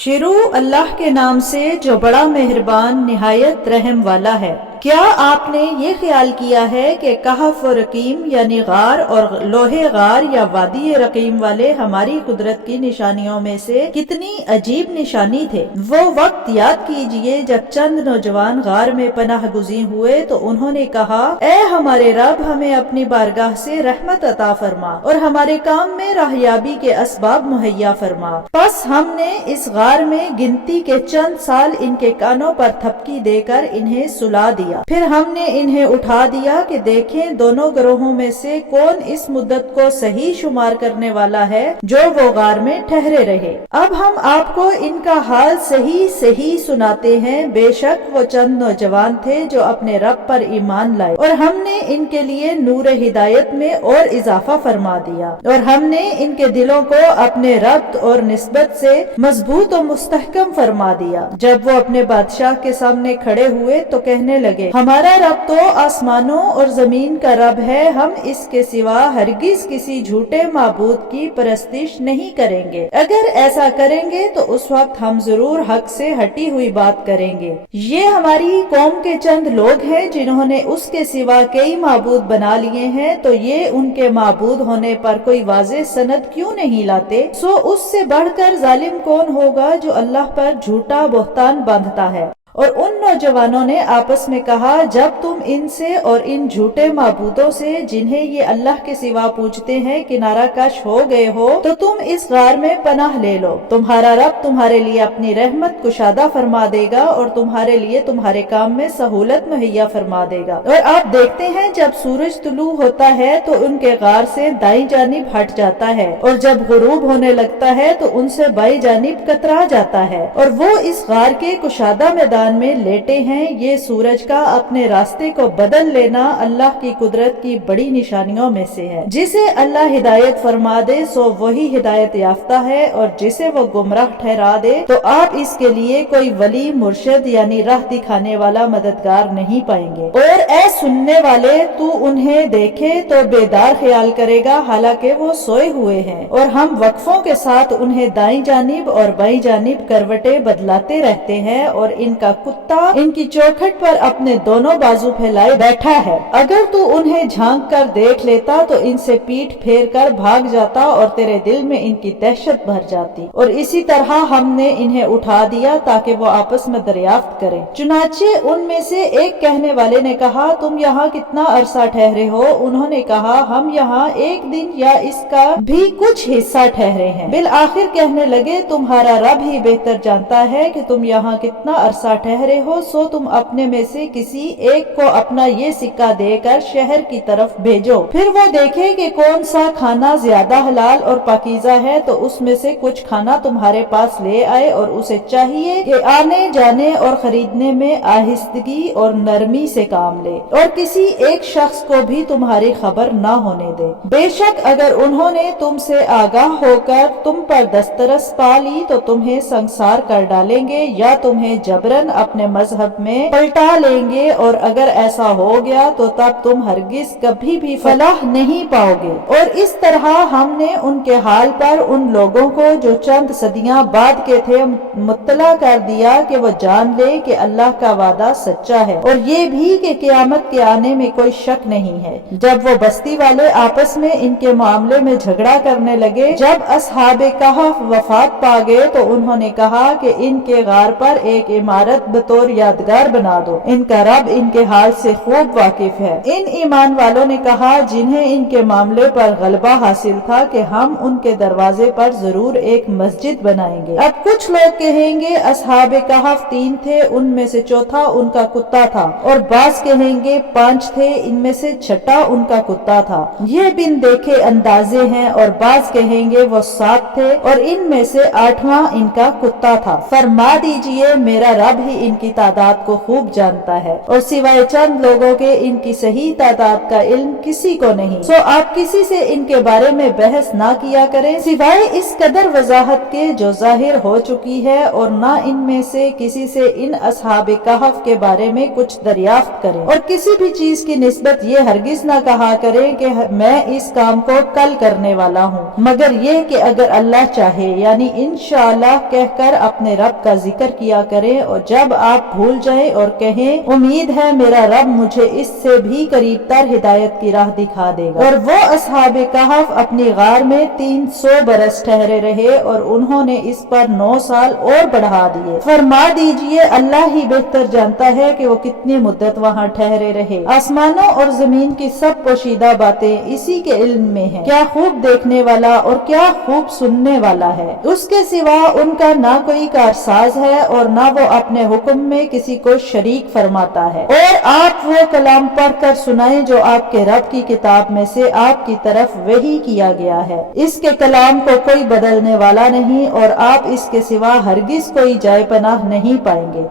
शुरू अल्लाह के नाम से जो बड़ा मेहरबान निहायत रहम वाला है। क्या आपने ये ख्याल किया है कि कहफ और रकीम यानी गार और लोहे गार या वादी रकीम वाले हमारी कुदरत की निशानियों में से कितनी अजीब निशानी थे। वो वक्त याद कीजिए जब चंद नौजवान गार में पनाह गुज़ीर हुए तो उन्होंने कहा, ए हमारे रब, हमें अपनी बारगाह से रहमत अता फरमा और हमारे काम में राहयाबी के असबाब मुहैया फरमा। बस हमने इस गार में गिनती के चंद साल इनके कानों पर थपकी देकर इन्हें सुला दिया। फिर हमने इन्हें उठा दिया कि देखें दोनों ग्रोहों में से कौन इस मुद्दत को सही शुमार करने वाला है जो वो गार में ठहरे रहे। अब हम आपको इनका हाल सही सही सुनाते हैं। बेशक वो चंद नौजवान थे जो अपने रब पर ईमान लाए और हमने इनके लिए नूर हिदायत में और इजाफा फरमा दिया और हमने इनके दिलों को अपने रब्त और निस्बत से मजबूत और मुस्तहकम फरमा दिया। जब वो अपने बादशाह के सामने खड़े हुए तो कहने लगे, हमारा रब तो आसमानों और जमीन का रब है, हम इसके सिवा हरगिज किसी झूठे माबूद की परस्तिश नहीं करेंगे। अगर ऐसा करेंगे तो उस वक्त हम जरूर हक से हटी हुई बात करेंगे। ये हमारी कौम के चंद लोग हैं जिन्होंने उसके सिवा कई माबूद बना लिए हैं, तो ये उनके माबूद होने पर कोई वाज़ेह सनद क्यों नहीं लाते। सो उससे बढ़कर जालिम कौन होगा जो अल्लाह पर झूठा बोहतान बांधता है। और उन नौजवानों ने आपस में कहा, जब तुम इनसे और इन झूठे माबूदों से जिन्हें ये अल्लाह के सिवा पूजते हैं किनारा कश हो गए हो तो तुम इस गार में पनाह ले लो। तुम्हारा रब तुम्हारे लिए अपनी रहमत कुशादा फरमा देगा और तुम्हारे लिए तुम्हारे काम में सहूलत मुहैया फरमा देगा। और आप देखते हैं जब सूरज तुलू होता है तो उनके गार से दाईं जानिब हट जाता है और जब गुरूब होने लगता है तो उनसे बाईं जानिब कतरा जाता है और वो इस गार के कुशादा मैदान में लेटे हैं। ये सूरज का अपने रास्ते को बदल लेना अल्लाह की कुदरत की बड़ी निशानियों में से है। जिसे अल्लाह हिदायत फरमा दे सो वही हिदायत याफ्ता है और जिसे वो गुमराह ठहरा दे तो आप इसके लिए कोई वली मुर्शिद यानी राह दिखाने वाला मददगार नहीं पाएंगे। और ए सुनने वाले, तू उन्हें देखे तो बेदार ख्याल करेगा हालांकि वो सोए हुए हैं और हम वक्फों के साथ उन्हें दाईं जानिब और बाईं जानिब करवटें बदलाते रहते हैं और इनका कुत्ता इनकी चौखट पर अपने दोनों बाजू फैलाए बैठा है। अगर तू उन्हें झांक कर देख लेता तो इनसे पीठ फेर कर भाग जाता और तेरे दिल में इनकी दहशत भर जाती। और इसी तरह हमने इन्हें उठा दिया ताकि वो आपस में दरियाफ्त करें। चुनाचे उनमें से एक कहने वाले ने कहा, तुम यहाँ कितना अरसा ठहरे हो। उन्होंने कहा, हम यहाँ एक दिन या इसका भी कुछ हिस्सा ठहरे हैं। बिल आखिर कहने लगे, तुम्हारा रब ही बेहतर जानता है कि तुम यहाँ कितना अरसा ठहरे हो। सो तुम अपने में से किसी एक को अपना ये सिक्का देकर शहर की तरफ भेजो, फिर वो देखे कि कौन सा खाना ज्यादा हलाल और पाकीज़ा है तो उसमें से कुछ खाना तुम्हारे पास ले आए और उसे चाहिए कि आने जाने और खरीदने में आहिस्तगी और नरमी से काम ले और किसी एक शख्स को भी तुम्हारी खबर न होने दे। बेशक अगर उन्होंने तुमसे आगाह होकर तुम पर दस्तरस पा ली तो तुम्हें संसार कर डालेंगे या तुम्हें जबरन अपने मजहब में पलटा लेंगे और अगर ऐसा हो गया तो तब तुम हरगिज कभी भी फलाह नहीं पाओगे। और इस तरह हमने उनके हाल पर उन लोगों को जो चंद सदियां बाद के थे मुत्तला कर दिया कि वो जान ले कि अल्लाह का वादा सच्चा है और ये भी कि क़यामत के आने में कोई शक नहीं है। जब वो बस्ती वाले आपस में इनके मामले में झगड़ा करने लगे, जब असहाबे कहफ वफात पा गए तो उन्होंने कहा कि इनके गार पर एक इमारत बतौर यादगार बना दो, इनका रब इनके हाल से खूब वाकिफ है। इन ईमान वालों ने कहा जिन्हें इनके मामले पर गलबा हासिल था कि हम उनके दरवाजे पर जरूर एक मस्जिद बनाएंगे। अब कुछ लोग कहेंगे असहाबे कहफ 3 थे, उनमें से चौथा उनका कुत्ता था, और बाज कहेंगे 5 थे, इनमें से छठा उनका कुत्ता था। ये बिन देखे अंदाजे हैं। और बाज कहेंगे वो 7 थे और इनमें से 8वां इनका कुत्ता था। फरमा दीजिए मेरा रब ही इनकी तादाद को खूब जानता है और सिवाय चंद लोगों के इनकी सही तादाद का इल्म किसी को नहीं। सो आप किसी से इनके बारे में बहस ना किया करें सिवाय इस कदर वजाहत के जो जाहिर हो चुकी है, और ना इनमें से किसी से इन असहाबे कहफ के बारे में कुछ दरियाफ्त करें, और किसी भी चीज की निस्बत ये हरगिज ना कहा करें कि मैं इस काम को कल करने वाला हूँ, मगर ये कि अगर अल्लाह चाहे यानी इंशाअल्लाह कहकर अपने रब का जिक्र किया करें। और जब आप भूल जाएं और कहें उम्मीद है मेरा रब मुझे इससे भी करीब तर हिदायत की राह दिखा देगा। और वो असहाबे कहफ अपनी गार में 300 बरस ठहरे रहे और उन्होंने इस पर 9 साल और बढ़ा दिए। फरमा दीजिए अल्लाह ही बेहतर जानता है कि वो कितनी मुद्दत वहाँ ठहरे रहे। आसमानों और जमीन की सब पोशीदा बातें इसी के इल्म में है। क्या खूब देखने वाला और क्या खूब सुनने वाला है। उसके सिवा उनका ना कोई कारसाज है और ना वो अपने हुक्म में किसी को शरीक फरमाता है। और आप वो कलाम पढ़ कर सुनाएं जो आपके रब की किताब में से आपकी तरफ वही किया गया है। इसके कलाम को कोई बदलने वाला नहीं और आप इसके सिवा हरगिज कोई जाए पनाह नहीं पाएंगे।